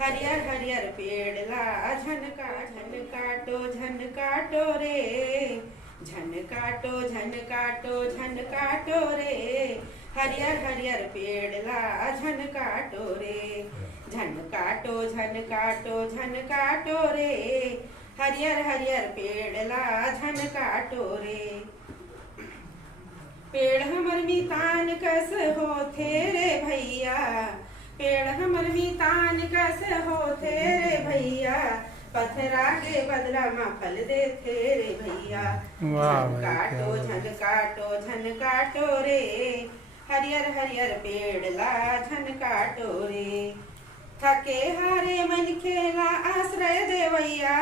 हरियर हरियर पेड़ ला झन काटो रे, झन काटो रे, हरियर हरियर पेड़ ला झन काटो रे, झन काटो रे, हरियर हरियर पेड़ ला झन काटो रे। पेड़ हमर मितान कस होथे रे भैया, पेड़ हमर मितान कस होथे रे भैया, पथरा के बदला में फल देथे रे भैया। झन काटो रे, हरियर हरियर पेड़ ला झन काटो रे। थके हारे मन खेला आश्रय देवैया,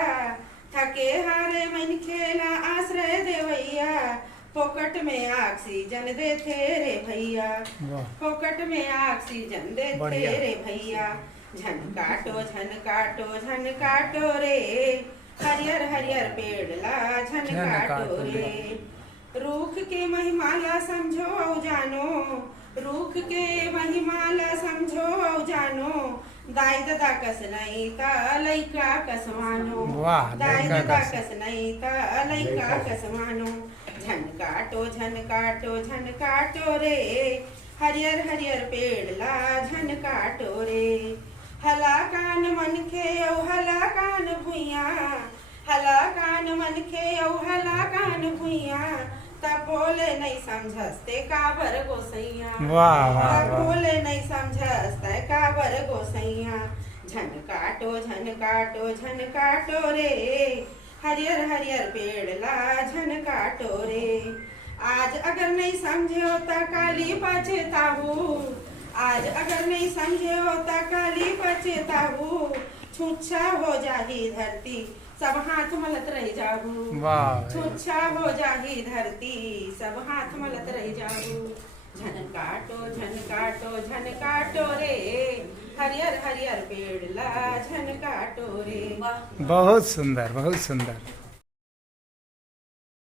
थके हारे मन खेला आश्रय देवैया, फोकट में ऑक्सीजन देते रे भैया, फोकट में ऑक्सीजन देते रे भैया। झन काटो रे, हरियर हरियर पेड़ ला झन काटो रे। रूख के महिमा ला समझो औ जानो, रूख के महिमा ला समझो औ जानो, दाई ददा कस नहीं ता लइका कस मानो, दाई ददा कस नहीं ता लइका कस मानो। झन काटो रे, हरियर हरियर पेड़ ला झन काटो रे। हला कान मन खे औ हला कान भुइया, हला कान मन खे औ हला कान भुइया, बोले नहीं समझस्ते काबर गोसैया, बोले नहीं समझस्ते काबर गोसैया। झन काटो रे, हरियर हरियर पेड़ ला झन काटो रे। आज अगर नहीं समझे होता काली पछताहू, आज अगर नहीं समझे होता काली पछताहू, छुच्छा हो जाही धरती सब हाथ मलत रह जाहू, छुच्छा हो जाही धरती सब हाथ मलत रह जाहू। झन काटो रे, हरियर हरियर पेड़ ला झन काटो रे। बहुत सुंदर, बहुत सुंदर।